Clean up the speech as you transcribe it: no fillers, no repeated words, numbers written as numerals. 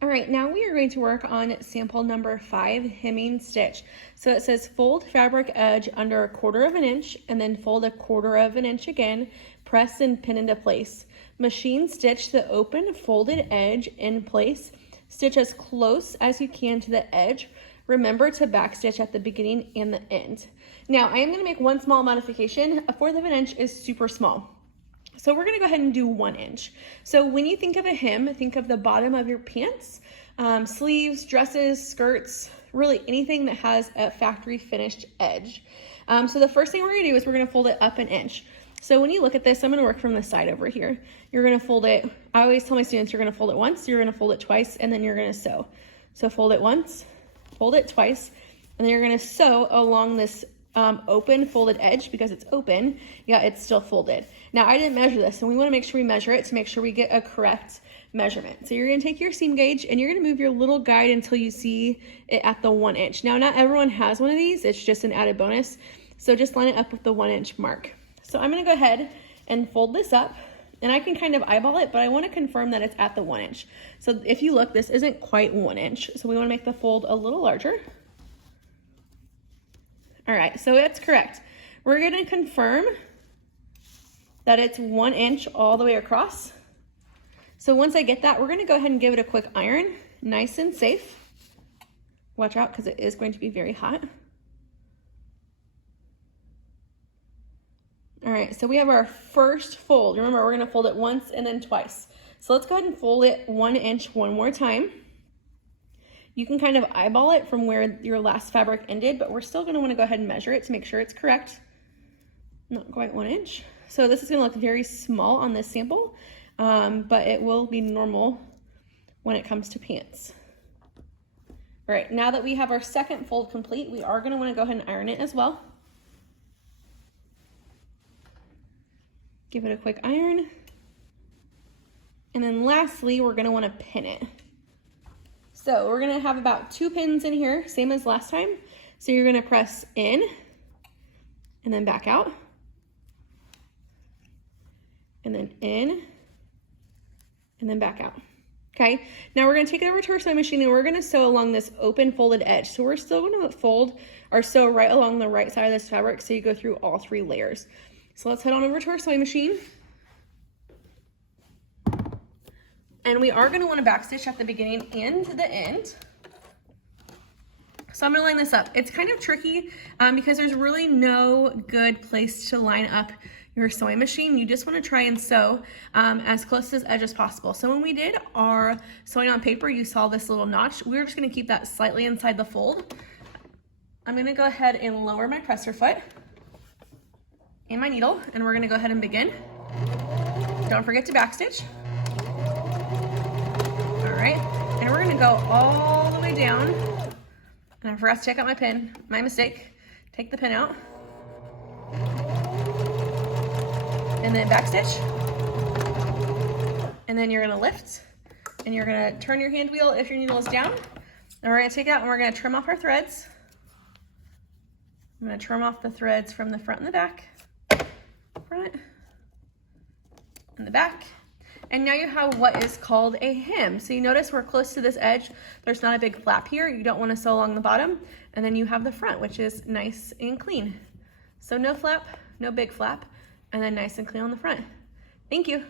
All right, now we are going to work on sample number 5, hemming stitch. So it says fold fabric edge under 1/4 of an inch and then fold 1/4 of an inch again, press and pin into place. Machine stitch the open folded edge in place. Stitch as close as you can to the edge. Remember to backstitch at the beginning and the end. Now I am going to make one small modification. 1/4 of an inch is super small. So we're gonna go ahead and do 1 inch. So when you think of a hem, think of the bottom of your pants, sleeves, dresses, skirts, really anything that has a factory finished edge. So the first thing we're gonna do is we're gonna fold it up 1 inch. So when you look at this, I'm gonna work from the side over here. You're gonna fold it, I always tell my students you're gonna fold it once, you're gonna fold it twice, and then you're gonna sew. So fold it once, fold it twice, and then you're gonna sew along this open folded edge. Because it's open, yeah, it's still folded. Now I didn't measure this, and we want to make sure we measure it to make sure we get a correct measurement. So you're going to take your seam gauge and you're going to move your little guide until you see it at the 1 inch. Now not everyone has one of these, it's just an added bonus. So just line it up with the 1 inch mark. So I'm going to go ahead and fold this up, and I can kind of eyeball it, but I want to confirm that it's at the 1 inch. So if you look, this isn't quite 1 inch. So we want to make the fold a little larger. All right, so that's correct. We're gonna confirm that it's 1 inch all the way across. So once I get that, we're gonna go ahead and give it a quick iron, nice and safe. Watch out, because it is going to be very hot. All right, so we have our first fold. Remember, we're gonna fold it once and then twice. So let's go ahead and fold it 1 inch one more time. You can kind of eyeball it from where your last fabric ended, but we're still gonna wanna go ahead and measure it to make sure it's correct. Not quite 1 inch. So this is gonna look very small on this sample, but it will be normal when it comes to pants. All right, now that we have our second fold complete, we are gonna wanna go ahead and iron it as well. Give it a quick iron. And then lastly, we're gonna wanna pin it. So we're gonna have about 2 pins in here, same as last time. So you're gonna press in and then back out. And then in and then back out. Okay, now we're gonna take it over to our sewing machine and we're gonna sew along this open folded edge. So we're still gonna fold or sew right along the right side of this fabric so you go through all 3 layers. So let's head on over to our sewing machine. And we are gonna wanna backstitch at the beginning and the end. So I'm gonna line this up. It's kind of tricky because there's really no good place to line up your sewing machine. You just wanna try and sew as close to this edge as possible. So when we did our sewing on paper, you saw this little notch. We're just gonna keep that slightly inside the fold. I'm gonna go ahead and lower my presser foot and my needle, and we're gonna go ahead and begin. Don't forget to backstitch. All right, and we're gonna go all the way down. And I forgot to check out my pin, my mistake. Take the pin out. And then backstitch. And then you're gonna lift, and you're gonna turn your hand wheel if your needle is down. And we're gonna take it out and we're gonna trim off our threads. I'm gonna trim off the threads from the front and the back. Front and the back. And now you have what is called a hem. So you notice we're close to this edge. There's not a big flap here. You don't want to sew along the bottom. And then you have the front, which is nice and clean. So no flap, no big flap, and then nice and clean on the front. Thank you.